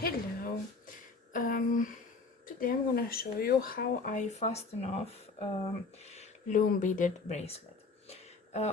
Hello. Today I'm gonna show you how I fasten off loom beaded bracelet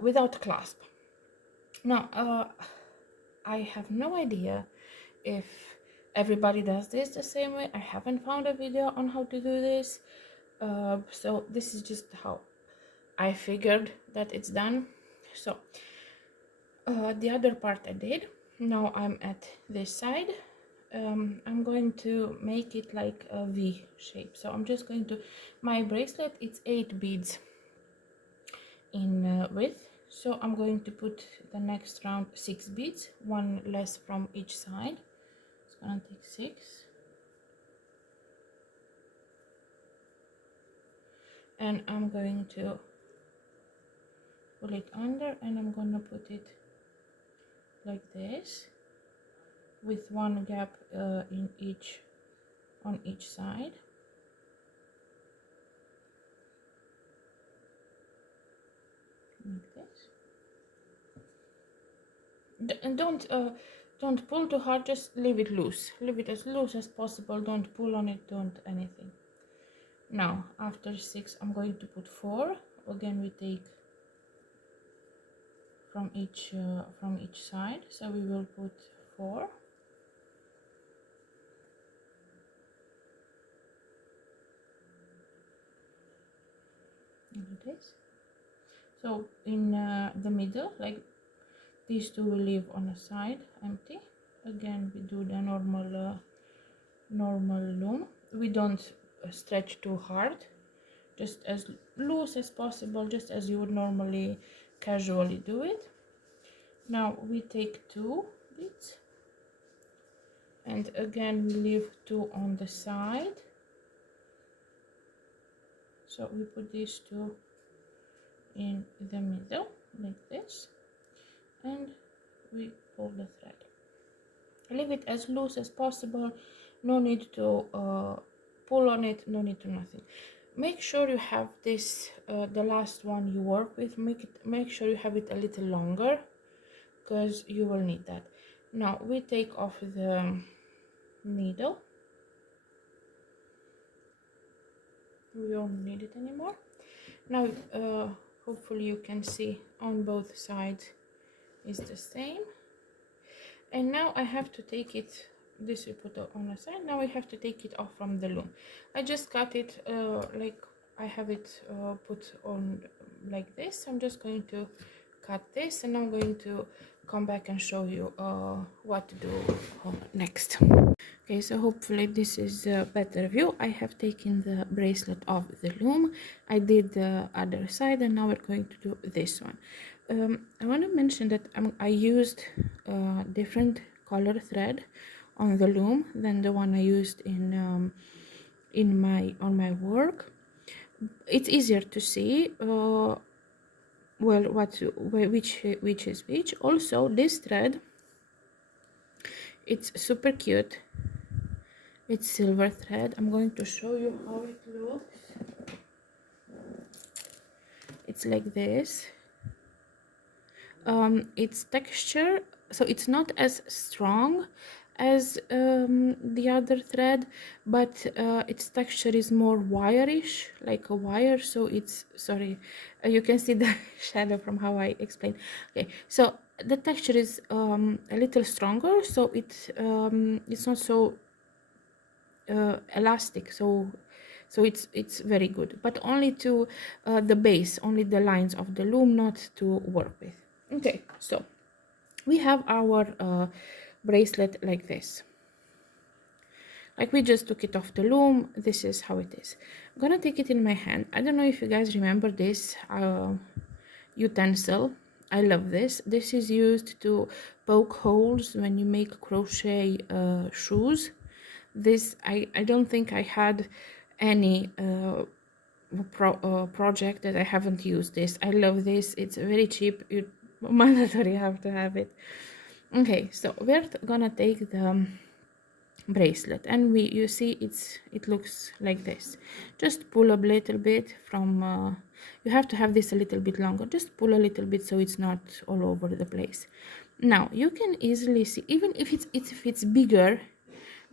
without clasp. Now, I have no idea if everybody does this the same way. I haven't found a video on how to do this, so this is just how I figured that it's done. So the other part I did. Now I'm at this side. I'm going to make it like a V shape. So I'm just going to, my bracelet, it's 8 beads in width. So I'm going to put the next round 6 beads, one less from each side. It's gonna take 6. And I'm going to pull it under and I'm gonna put it like this, with one gap on each side. Like this. And don't pull too hard, just leave it loose. Leave it as loose as possible. Don't pull on it, don't anything. Now after 6 I'm going to put 4. Again we take from each side, so we will put 4. Like this. So in the middle, like these two will leave on a side empty. Again we do the normal loom. We don't stretch too hard, just as loose as possible, just as you would normally casually do it. Now we take 2 beads and again we leave 2 on the side, so we put these 2 in the middle like this, and we pull the thread. Leave it as loose as possible, no need to pull on it, no need to nothing. Make sure you have this the last one you work with, make sure you have it a little longer, because you will need that. Now we take off the needle, we don't need it anymore. Now hopefully you can see on both sides is the same. And now I have to take it, this we put on the side. Now we have to take it off from the loom. I just cut it like I have it put on like this. I'm just going to cut this and I'm going to come back and show you what to do next. Okay, so hopefully this is a better view. I have taken the bracelet off the loom, I did the other side, and now we're going to do this one. I want to mention that I used different color thread on the loom than the one I used on my work. It's easier to see well which is which. Also, this thread, it's super cute. It's silver thread. I'm going to show you how it looks. It's like this. Its texture, so it's not as strong as the other thread, but its texture is more wire-ish, like a wire. So it's, sorry, you can see the shadow from how I explained. Okay, so the texture is a little stronger, so it's not so elastic, so it's very good, but only to the base, only the lines of the loom, not to work with. Okay, so we have our bracelet like this, like we just took it off the loom. This is how it is. I'm gonna take it in my hand. I don't know if you guys remember this utensil. I love this. This is used to poke holes when you make crochet shoes. This, I don't think I had any project that I haven't used this. I love this. It's very cheap. You mandatory have to have it. Okay, so we're gonna take the bracelet, and you see it looks like this. Just pull a little bit from you have to have this a little bit longer. Just pull a little bit so it's not all over the place. Now you can easily see, even if it's bigger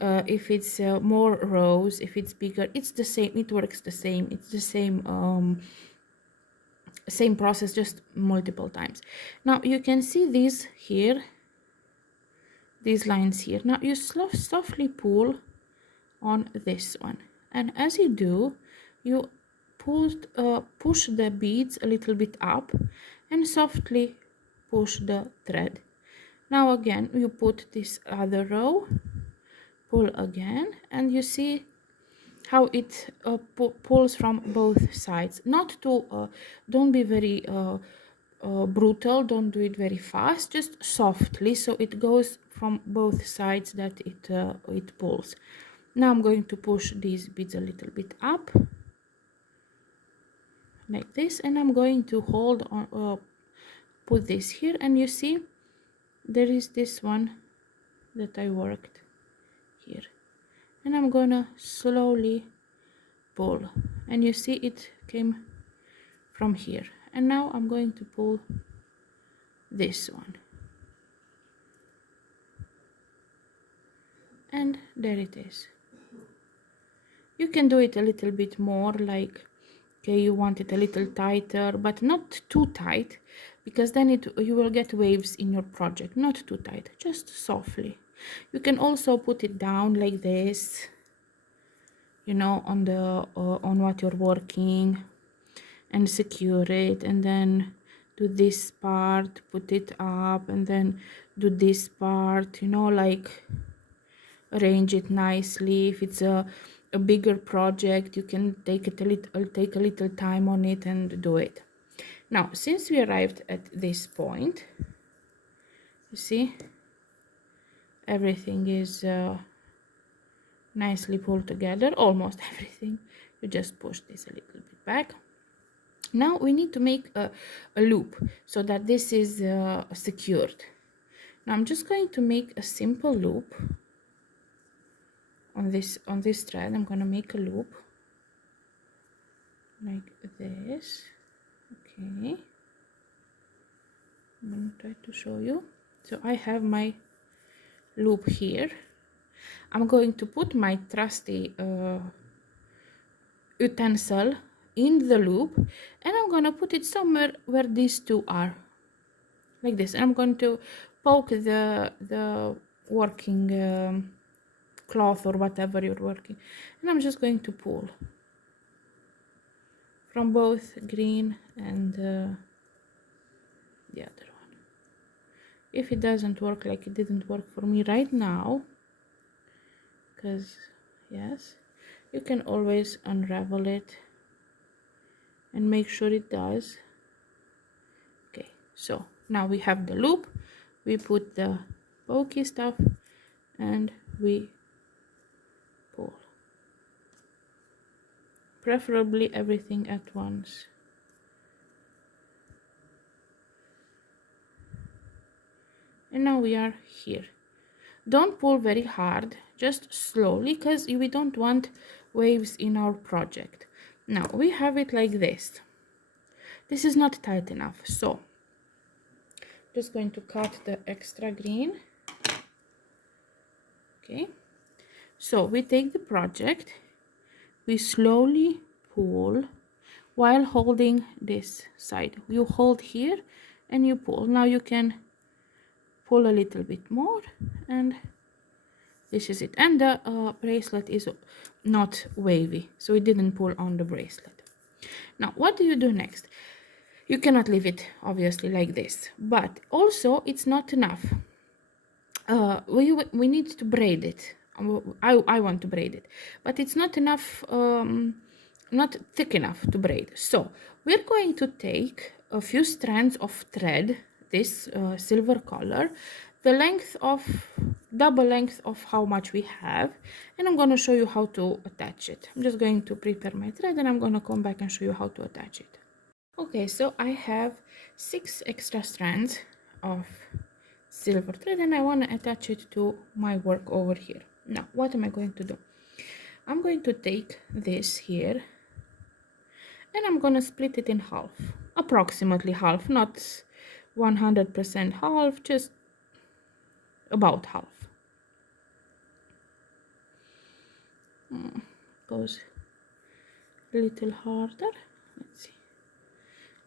if it's more rows, if it's bigger, it's the same, it works the same, it's the same process, just multiple times. Now you can see these here, these lines here. Now you softly pull on this one, and as you do, you push the beads a little bit up and softly push the thread. Now again you put this other row, pull again, and you see how it pulls from both sides. Not to don't be very brutal, don't do it very fast, just softly, so it goes from both sides, that it pulls. Now I'm going to push these beads a little bit up like this, and I'm going to hold on, put this here, and you see there is this one that I worked here, and I'm gonna slowly pull, and you see it came from here, and now I'm going to pull this one, and there it is. You can do it a little bit more, like, okay, you want it a little tighter, but not too tight, because then you will get waves in your project. Not too tight, just softly. You can also put it down like this, you know, on the on what you're working, and secure it, and then do this part, put it up, and then do this part, you know, like arrange it nicely. If it's a bigger project, you can take a little time on it and do it. Now since we arrived at this point, you see everything is nicely pulled together, almost everything. You just push this a little bit back. Now we need to make a loop so that this is secured. Now I'm just going to make a simple loop on this thread. I'm going to make a loop like this. Okay, I'm going to try to show you. So I have my loop here. I'm going to put my trusty utensil in the loop, and I'm going to put it somewhere where these two are, like this. And I'm going to poke the working cloth or whatever you're working, and I'm just going to pull from both green and the other one. If it doesn't work, like it didn't work for me right now, because yes, you can always unravel it and make sure it does. Okay, so now we have the loop, we put the pokey stuff, and we pull, preferably everything at once. And now we are here. Don't pull very hard, just slowly, because we don't want waves in our project. Now we have it like this. This is not tight enough, so just going to cut the extra green. Okay, so we take the project, we slowly pull while holding this side. You hold here and you pull. Now you can pull a little bit more, and this is it. And the bracelet is not wavy, so it didn't pull on the bracelet. Now what do you do next? You cannot leave it obviously like this, but also it's not enough. We need to braid it. I want to braid it, but it's not enough, not thick enough to braid. So we're going to take a few strands of thread, this silver color, the length of double length of how much we have, and I'm going to show you how to attach it. I'm just going to prepare my thread, and I'm going to come back and show you how to attach it. Okay, so I have 6 extra strands of silver thread, and I want to attach it to my work over here. Now what am I going to do? I'm going to take this here, and I'm going to split it in half, approximately half, not 100% half, just about half. Goes a little harder. Let's see.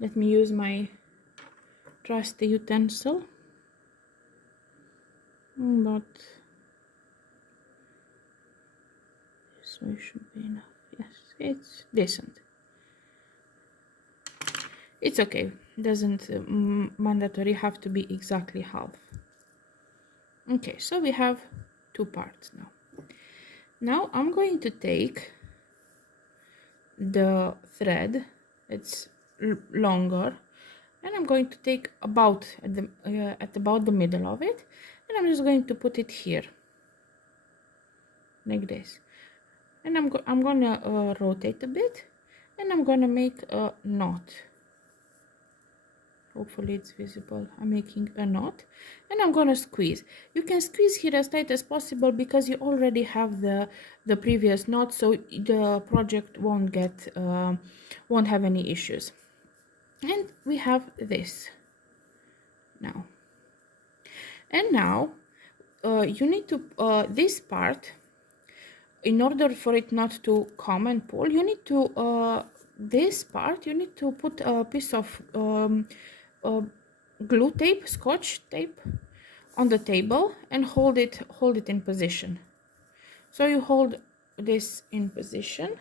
Let me use my trusty utensil. But this way should be enough. Yes, it's decent. It's okay. Doesn't mandatory have to be exactly half. Okay, so we have two parts now. Now I'm going to take the thread, it's longer, and I'm going to take about at about the middle of it, and I'm just going to put it here like this, and I'm gonna rotate a bit, and I'm gonna make a knot. Hopefully it's visible. I'm making a knot, and I'm gonna squeeze. You can squeeze here as tight as possible because you already have the previous knot, so the project won't have any issues. And we have this now. And now you need to this part, in order for it not to come and pull, you need to this part you need to put a piece of glue tape, scotch tape, on the table and hold it in position. So you hold this in position,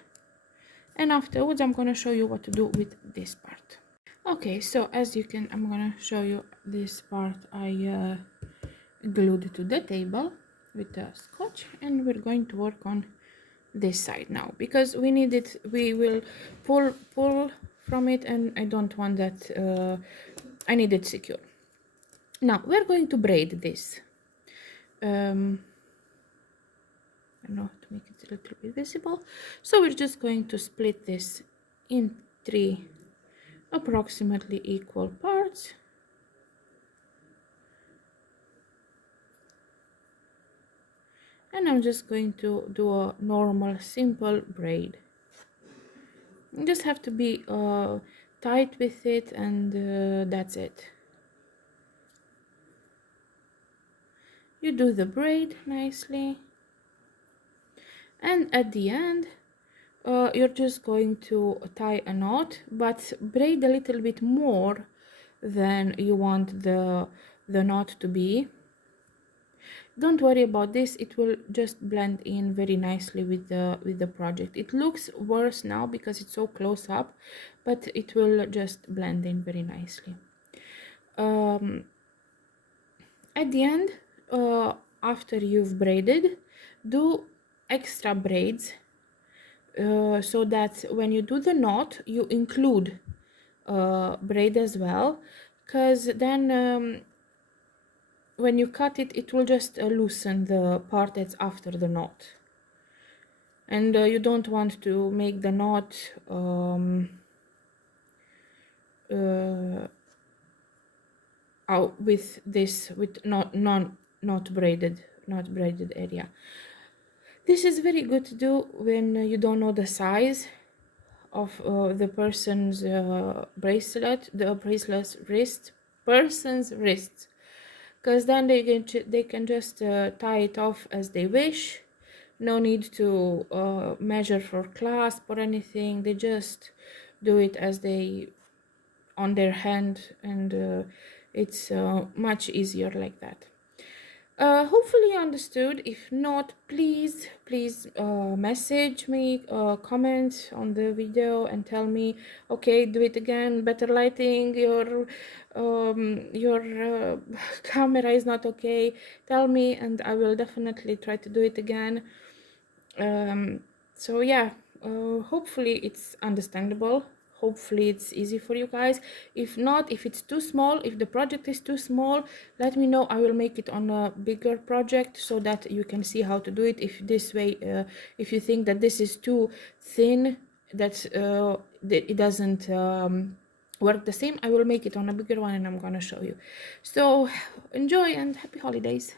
and afterwards I'm going to show you what to do with this part. Okay, so as you can, I'm going to show you this part I glued to the table with the scotch, and we're going to work on this side now because we need it. We will pull from it, and I don't want that. I need it secure. Now we're going to braid this. I don't know, to make it a little bit visible. So we're just going to split this in 3 approximately equal parts. And I'm just going to do a normal simple braid. You just have to be tight with it, and that's it. You do the braid nicely, and at the end you're just going to tie a knot, but braid a little bit more than you want the knot to be. Don't worry about this, it will just blend in very nicely with the project. It looks worse now because it's so close up, but it will just blend in very nicely. At the end, after you've braided, do extra braids so that when you do the knot you include braid as well, because then when you cut it, it will just loosen the part that's after the knot, and you don't want to make the knot out with this, with not braided area. This is very good to do when you don't know the size of the person's bracelet, the bracelet's wrist, person's wrists, because then they can just tie it off as they wish. No need to measure for clasp or anything. They just do it as they on their hand, and it's much easier like that. Hopefully you understood. If not, please message me, comment on the video and tell me, okay, do it again, better lighting, your camera is not okay, tell me, and I will definitely try to do it again. So yeah, hopefully it's understandable. Hopefully it's easy for you guys. If not, if it's too small, if the project is too small, let me know. I will make it on a bigger project so that you can see how to do it. If this way, if you think that this is too thin, that it doesn't work the same, I will make it on a bigger one and I'm gonna show you. So enjoy and happy holidays.